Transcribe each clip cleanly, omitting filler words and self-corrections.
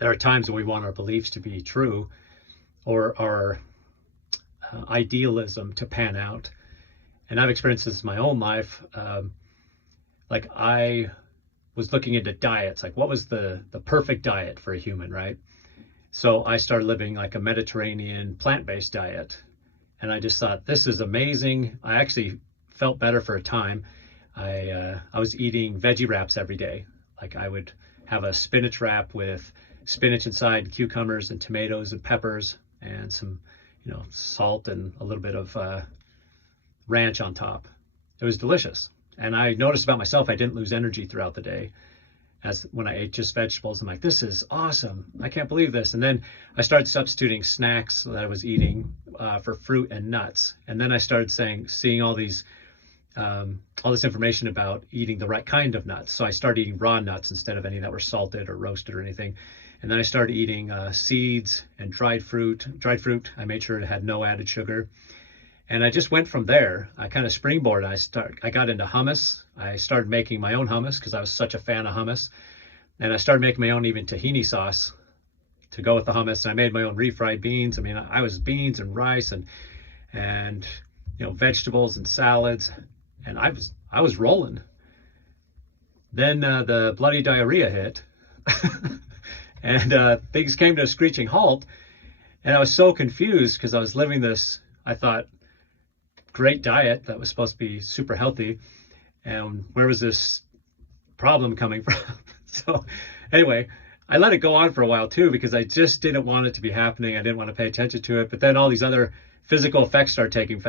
there are times when we want our beliefs to be true, or our idealism to pan out. And I've experienced this in my own life. Like I was looking into diets, like what was the perfect diet for a human, right? So I started living like a Mediterranean plant-based diet. And I just thought, this is amazing. I actually felt better for a time. I was eating veggie wraps every day. Like I would have a spinach wrap with spinach inside, cucumbers and tomatoes and peppers and some, salt and a little bit of ranch on top. It was delicious. And I noticed about myself, I didn't lose energy throughout the day as when I ate just vegetables. I'm like, this is awesome. I can't believe this. And then I started substituting snacks that I was eating for fruit and nuts. And then I started seeing all this information about eating the right kind of nuts. So I started eating raw nuts instead of any that were salted or roasted or anything. And then I started eating seeds and dried fruit. I made sure it had no added sugar. And I just went from there. I kind of springboarded. I got into hummus. I started making my own hummus because I was such a fan of hummus. And I started making my own even tahini sauce to go with the hummus. And I made my own refried beans. I mean, I was beans and rice and vegetables and salads. And I was rolling. Then the bloody diarrhea hit. And things came to a screeching halt. And I was so confused because I was living this, I thought, great diet that was supposed to be super healthy, and where was this problem coming from? So anyway, I let it go on for a while too because I just didn't want it to be happening. I didn't want to pay attention to it. But then all these other physical effects started taking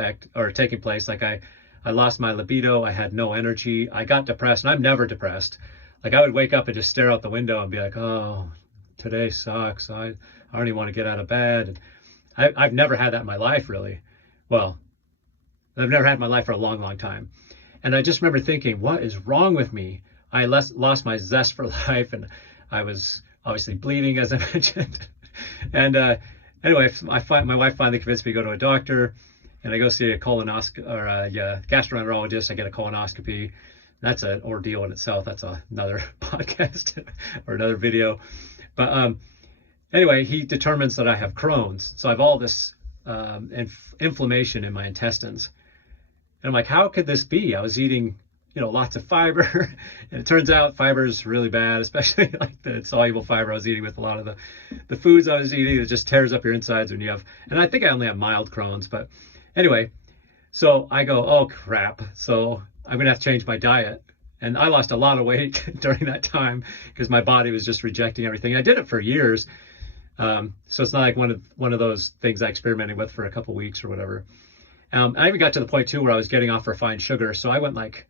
place. Like I lost my libido. I had no energy. I got depressed, and I'm never depressed. Like I would wake up and just stare out the window and be like, oh, today sucks. I don't even want to get out of bed. And I've never had that in my life, really. Well, I've never had in my life for a long, long time. And I just remember thinking, what is wrong with me? I lost my zest for life, and I was obviously bleeding, as I mentioned. And anyway, my wife finally convinced me to go to a doctor, and I go see a gastroenterologist. I get a colonoscopy. That's an ordeal in itself. That's another podcast or another video. But anyway, he determines that I have Crohn's. So I have all this inflammation in my intestines. And I'm like, how could this be? I was eating, lots of fiber. And it turns out fiber is really bad, especially like the soluble fiber I was eating with a lot of the foods I was eating. It just tears up your insides when you have, and I think I only have mild Crohn's. But anyway, so I go, oh, crap. So I'm going to have to change my diet. And I lost a lot of weight during that time because my body was just rejecting everything. I did it for years. So it's not like one of those things I experimented with for a couple weeks or whatever. I even got to the point too where I was getting off refined sugar. So I went like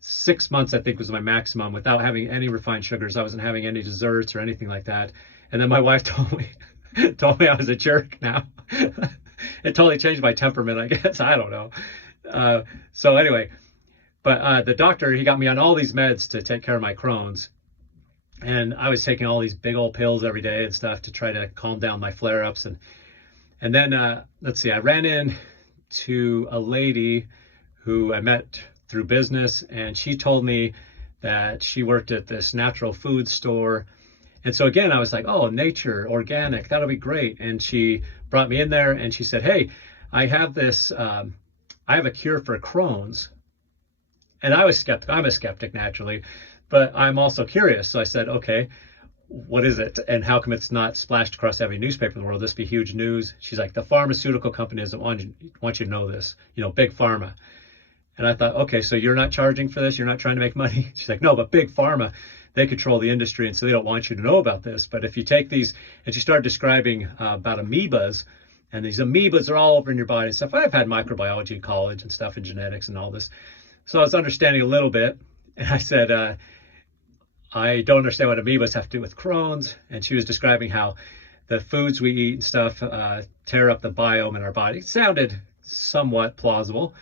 6 months, I think was my maximum, without having any refined sugars. I wasn't having any desserts or anything like that. And then my wife told me I was a jerk now. It totally changed my temperament, I guess. I don't know. So anyway, but the doctor, he got me on all these meds to take care of my Crohn's. And I was taking all these big old pills every day and stuff to try to calm down my flare-ups. And then, let's see, I ran into a lady who I met through business, and she told me that she worked at this natural food store. And so again, I was like, oh, nature, organic, that'll be great. And she brought me in there and she said, hey, I have this, I have a cure for Crohn's. And I was skeptical. I'm a skeptic naturally, but I'm also curious. So I said, okay, what is it? And how come it's not splashed across every newspaper in the world? This be huge news. She's like, the pharmaceutical companies want you to know this, big pharma. And I thought, okay, so you're not charging for this? You're not trying to make money? She's like, no, but big pharma, they control the industry. And so they don't want you to know about this. But if you take these, and she started describing about amoebas, and these amoebas are all over in your body and stuff. I've had microbiology in college and stuff and genetics and all this. So I was understanding a little bit. And I said, I don't understand what amoebas have to do with Crohn's. And she was describing how the foods we eat and stuff tear up the biome in our body. It sounded somewhat plausible.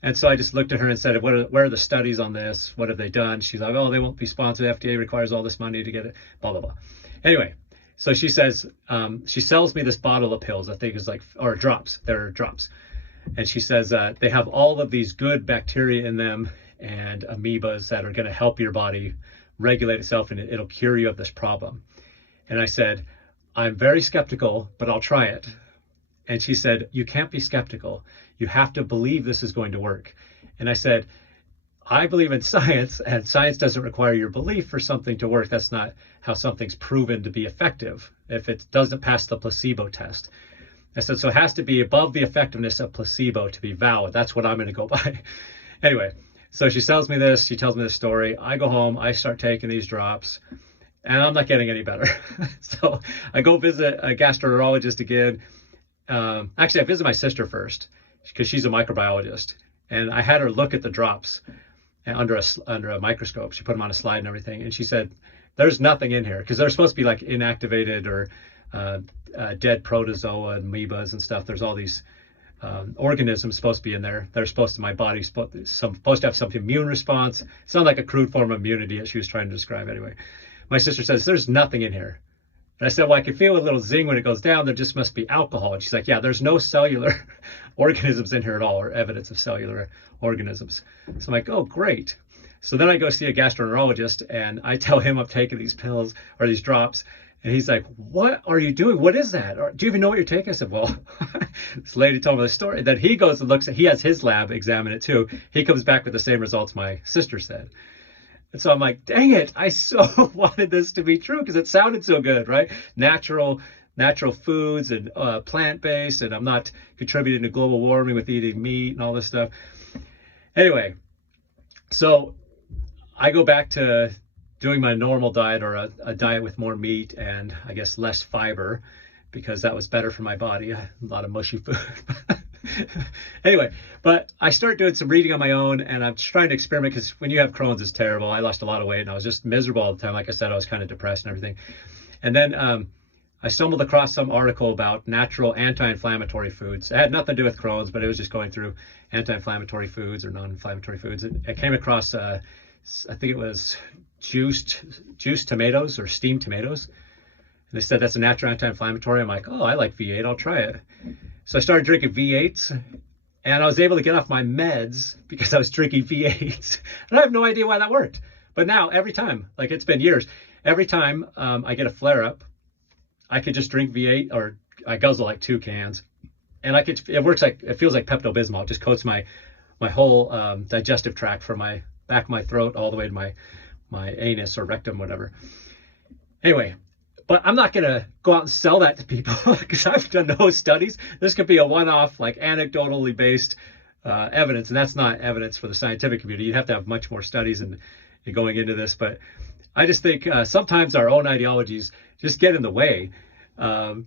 And so I just looked at her and said, where are the studies on this? What have they done? She's like, oh, they won't be sponsored. FDA requires all this money to get it, blah, blah, blah. Anyway, so she says, she sells me this bottle of pills, I think it's like, or drops, they're drops. And she says they have all of these good bacteria in them and amoebas that are going to help your body regulate itself, and it'll cure you of this problem. And I said, I'm very skeptical, but I'll try it. And she said, you can't be skeptical. You have to believe this is going to work. And I said, I believe in science, and science doesn't require your belief for something to work. That's not how something's proven to be effective if it doesn't pass the placebo test. I said, so it has to be above the effectiveness of placebo to be valid. That's what I'm going to go by. Anyway, so she tells me this. She tells me this story. I go home. I start taking these drops, and I'm not getting any better. So I go visit a gastroenterologist again. Actually, I visit my sister first because she's a microbiologist, and I had her look at the drops under a microscope. She put them on a slide and everything, and she said, "There's nothing in here," because they're supposed to be like inactivated or dead protozoa and amoebas and stuff. There's all these organisms supposed to be in there. They're supposed to, my body's supposed to have some immune response. It sounded like a crude form of immunity that she was trying to describe anyway. My sister says, "There's nothing in here." And I said, well, I can feel a little zing when it goes down. There just must be alcohol. And she's like, yeah, there's no cellular organisms in here at all, or evidence of cellular organisms. So I'm like, oh, great. So then I go see a gastroenterologist, and I tell him I'm taking these pills or these drops. And he's like, what are you doing? What is that? Or, do you even know what you're taking? I said, well, this lady told me the story. Then he goes and looks at, he has his lab examine it too. He comes back with the same results my sister said. And so I'm like, dang it, I so wanted this to be true because it sounded so good, right? Natural foods and plant-based, and I'm not contributing to global warming with eating meat and all this stuff. Anyway, so I go back to doing my normal diet, or a diet with more meat and I guess less fiber, because that was better for my body. A lot of mushy food. Anyway, but I started doing some reading on my own, and I'm just trying to experiment, because when you have Crohn's, it's terrible. I lost a lot of weight and I was just miserable all the time. Like I said, I was kind of depressed and everything. And then I stumbled across some article about natural anti-inflammatory foods. It had nothing to do with Crohn's, but it was just going through anti-inflammatory foods or non-inflammatory foods. And I came across, I think it was juiced tomatoes or steamed tomatoes. And they said that's a natural anti-inflammatory. I'm like, oh, I like V8. I'll try it. So I started drinking V8s, and I was able to get off my meds because I was drinking V8s. And I have no idea why that worked. But now, every time, like it's been years, every time I get a flare-up, I could just drink V8, or I guzzle like 2 cans. And it works like, it feels like Pepto-Bismol. It just coats my whole digestive tract from my back of my throat all the way to my anus or rectum, whatever. Anyway, but I'm not going to go out and sell that to people because I've done no studies. This could be a one-off, like anecdotally based evidence, and that's not evidence for the scientific community. You'd have to have much more studies and going into this. But I just think sometimes our own ideologies just get in the way. And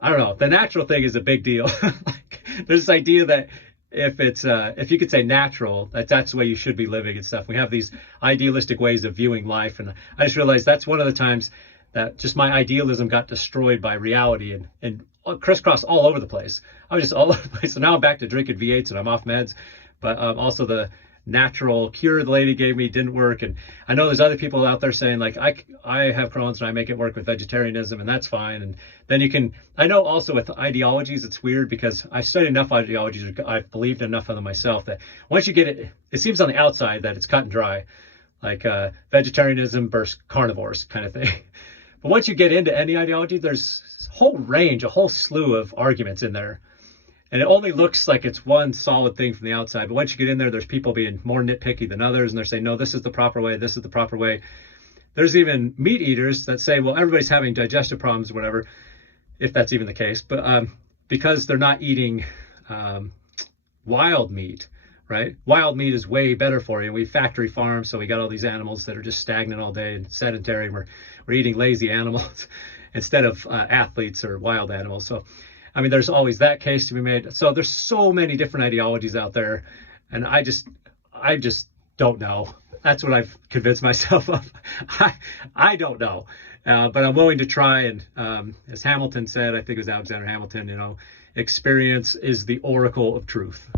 I don't know, the natural thing is a big deal. Like, there's this idea that if you could say natural, that's the way you should be living and stuff. We have these idealistic ways of viewing life, and I just realized that's one of the times that just my idealism got destroyed by reality and crisscross all over the place. I was just all over the place. So now I'm back to drinking V8s and I'm off meds, but also the natural cure the lady gave me didn't work. And I know there's other people out there saying like, I have Crohn's and I make it work with vegetarianism, and that's fine. And then I know also with ideologies, it's weird because I studied enough ideologies, I've believed enough of them myself, that once you get it, it seems on the outside that it's cut and dry, like vegetarianism versus carnivores kind of thing. But once you get into any ideology, there's a whole slew of arguments in there. And it only looks like it's one solid thing from the outside. But once you get in there, there's people being more nitpicky than others. And they're saying, no, this is the proper way. This is the proper way. There's even meat eaters that say, well, everybody's having digestive problems or whatever, if that's even the case. But because they're not eating wild meat, right? Wild meat is way better for you. We factory farm, so we got all these animals that are just stagnant all day and sedentary. We're eating lazy animals instead of athletes or wild animals. So I mean, there's always that case to be made. So there's so many different ideologies out there, and I just don't know. That's what I've convinced myself of. I don't know, but I'm willing to try. And as Hamilton said, I think it was Alexander Hamilton, experience is the oracle of truth.